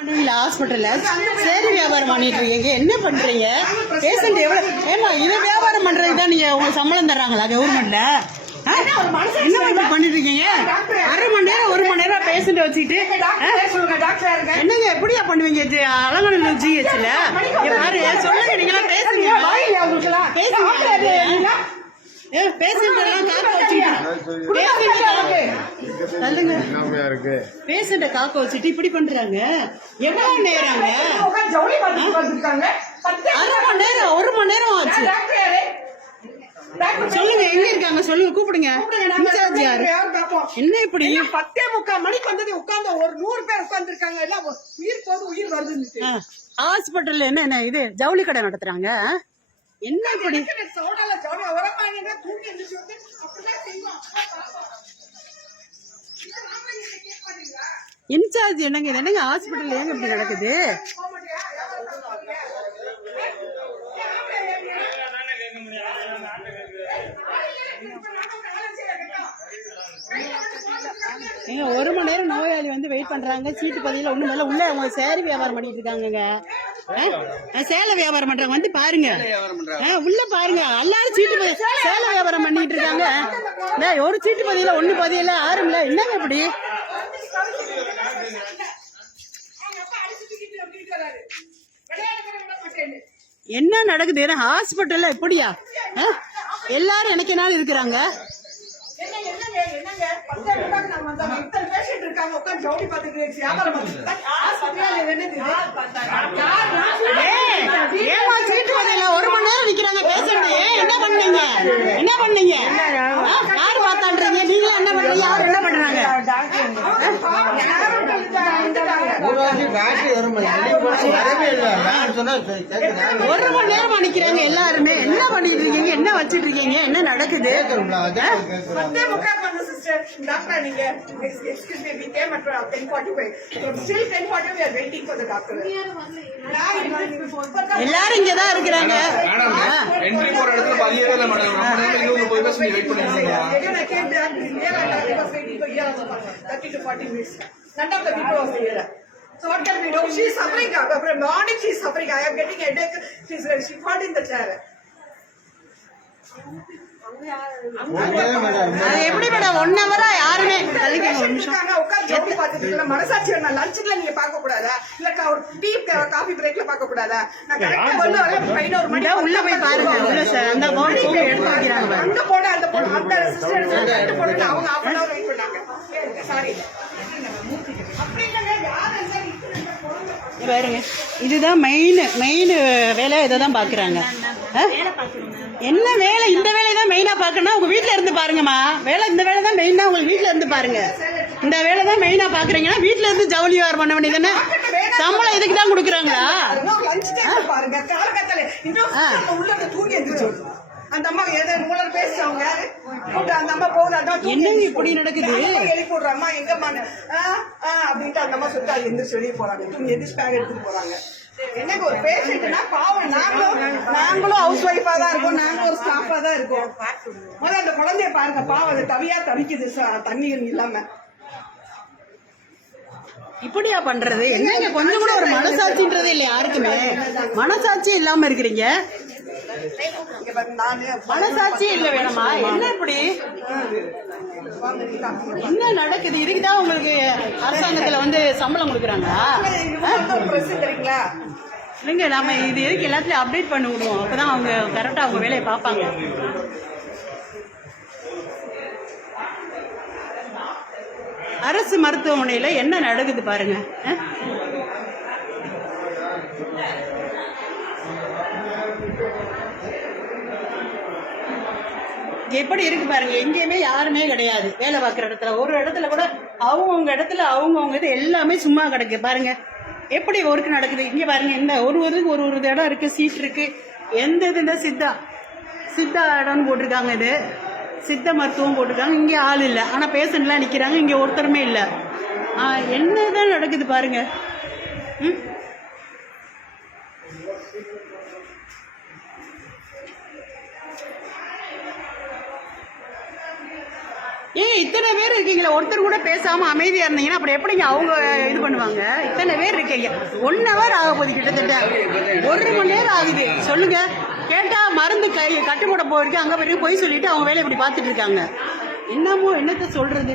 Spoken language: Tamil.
பண்ணுவீங்களா ஹாஸ்பிட்டல்ல? சரி, வியாபாரம் பண்ணிட்டு இருக்கீங்க, என்ன பண்றீங்க? பேஷண்ட் எவ்வளவு? ஏமா இதை வியாபாரம் பண்றதுக்கு தான் நீங்க உங்களுக்கு சம்பளம் தர்றாங்களா கவர்மெண்ட்ல? என்ன பண்ணிட்டு இருக்கீங்க? அரை மணி நேரம் 1 மணி நேரம் பேஷண்ட் வச்சுக்கிட்டு என்னங்க எப்படியா பண்ணுவீங்க? அலங்கடல் ஜிஹெச்ல பாரு, சொல்லுங்க, நீங்களா பேசுங்க. பேஷண்ட காக்க வச்சுட்டு இப்படி பண்றாங்க. எவ்வளவு நேரங்க? அரை மணி நேரம் 1 மணி நேரம் ஆச்சு. சொல்லுங்க, எங்க இருக்காங்க சொல்லுங்க, கூப்பிடுங்க. இன்சார்ஜ் யாரு? என்ன இப்படி 10:45 மணிக்கு வந்தது உட்கார்ந்து ஒரு 100 பேர் உட்கார்ந்து இருக்காங்க. எல்லாம் உயிர் போது உயிர் வருது. ஹாஸ்பிட்டல்ல என்ன இது ஜவுளி கடை நடத்துறாங்க? என்ன இப்படி இன்சார்ஜ் என்னங்க? இது என்னங்க ஹாஸ்பிட்டல் ஏங்க இப்படி நடக்குது? ஏங்க 1 மணி நேரம் நோயாளி வந்து வெயிட் பண்றாங்க. சீட்டு பதில ஒண்ணு மேல உள்ள அவங்க சேரி வியாபாரம் பண்ணிட்டு இருக்காங்க. சேலை வியாபாரம் பண்றாங்க, வந்து பாருங்க, உள்ள பாருங்க. எல்லாரும் சீட்டு சேலை வியாபாரம் பண்ணிட்டு இருக்காங்க. ஒரு சீட்டு பதில ஒண்ணு பதில ஆறுங்களா? என்னங்க இப்படி? என்ன நடக்குது ஹாஸ்பிட்டல்ல? எப்படியா எல்லாரும் எனக்கு என்ன இருக்கிறாங்க? ஏமா சீட்டு வதையில 1 மணி நேரம் நிக்கிறாங்க பேஷண்ட். என்ன பண்ணீங்க? என்ன பண்ணீங்க? யாரு பார்த்தான்றீங்க? நீங்களும் என்ன பண்றீங்க? யாரு என்ன பண்றாங்க? 1 மணி நேரமா நிக்கிறாங்க எல்லாருமே. என்ன பண்ணிட்டு இருக்கீங்க? என்ன வச்சிட்டு இருக்கீங்க? என்ன நடக்குது? எல்லாரும் இங்கதான் இருக்கிறாங்க. None of the people was here. So what can we do? She is suffering. From morning she is suffering. I am getting a headache. She fought in the chair. எப்படி மேடம் 1 ஹவரா யாருமே மனசாட்சி லஞ்சுல நீங்க பார்க்க கூடாதா? இல்ல ஒரு டீ காபி பிரேக்ல பார்க்க கூடாதா? உள்ள போய் பாருங்க. அந்த எடுத்து வைக்கிறாங்க. அங்க போட அந்த அவங்க half an hour வெயிட் பண்ணாங்க. சாரி பாருங்க, இதுதான் மெயின் வேலை. இதை தான் பாக்குறாங்க. என்ன வேலை? இந்த வேலையை தான் மெயினா பாக்கணும். உங்க வீட்டுல இருந்து பாருங்கம்மா. வேலை இந்த வேலை தான் மெயினா. உங்களுக்கு வீட்டுல இருந்து பாருங்க. இந்த வேலை தான் மெயினா பாக்குறீங்கன்னா வீட்டுல இருந்து ஜவுளி வியாபாரம் பண்ண வேண்டியதுன்னு சம்பளம் இதுக்கு தான் கொடுக்குறாங்களா? அந்த அம்மா மூலர் பேசுறவங்க அந்த அம்மா போகுது. என்னங்க இப்படி நடக்குது? எழுதி போடுற அம்மா எங்கம்மா அப்படின்ட்டு அந்த அம்மா சொல்லிட்டு எந்திரிச்சு வெளியே போறாங்க. எந்திரிச்சு பேக் எடுத்துட்டு போறாங்க. என்னங்க ஒரு பேஷண்ட்னா பாவம். நாங்களும் ஹவுஸ் ஒய்ஃபா தான் இருக்கோம். நாங்களும் ஒரு ஸ்டாஃபா தான் இருக்கோம். முதல்ல அந்த குழந்தைய பாருங்க, பாவம் அது தவியா தவிக்குது தண்ணி இல்லாம. இப்படியா பண்றது? என்னங்க கொஞ்சம் கூட ஒரு மனசாட்சின்றதே இல்லை யாருக்குமே. மனசாட்சி இல்லாம இருக்கிறீங்க. மனசாட்சியே இல்ல வேணுமா? என்ன இப்படி என்ன நடக்குது? இதுக்குதான் உங்களுக்கு அரசாங்கத்துல வந்து சம்பளம் கொடுக்குறாங்களா? இல்லைங்க, நாம இது எதுக்கு எல்லாத்துலயும் அப்டேட் பண்ணி விடுவோம். அப்பதான் அவங்க கரெக்டா அவங்க வேலையை பார்ப்பாங்க. அரசு மருத்துவமனையில என்ன நடக்குது பாருங்க. எப்படி இருக்கு பாருங்க. எங்கேயுமே யாருமே கிடையாது வேலை பார்க்குற இடத்துல. ஒரு இடத்துல கூட அவங்கவுங்க இடத்துல அவங்கவுங்க இது எல்லாமே சும்மா கிடக்கு பாருங்க. எப்படி ஒர்க் நடக்குது இங்க பாருங்க. இந்த ஒரு இடம் இருக்கு, சீட் இருக்கு. எந்த இது இந்த சித்தா இடம்னு போட்டிருக்காங்க. இது சித்த மருத்துவம் போட்டிருக்காங்க. இங்கே ஆள் இல்லை, ஆனா பேஷண்ட்லாம் நிக்கிறாங்க. இங்க ஒருத்தருமே இல்லை. என்னதான் நடக்குது பாருங்க. ஏங்க இத்தனை பேர் இருக்கீங்களா, ஒருத்தர் கூட பேசாம அமைதியா இருந்தீங்கன்னா அப்புறம் எப்படிங்க அவங்க இது பண்ணுவாங்க? இத்தனை பேர் இருக்கீங்க, 1 hour ஆக போகுது, கிட்டத்தட்ட 1 மணி நேரம் ஆகுது. சொல்லுங்க, கேட்டா மருந்து கட்டு போட போயிருக்கு, அங்க போய் சொல்லிட்டு அவங்க வேலையை இப்படி பார்த்துட்டு இருக்காங்க. என்னமோ என்னத்த சொல்றது.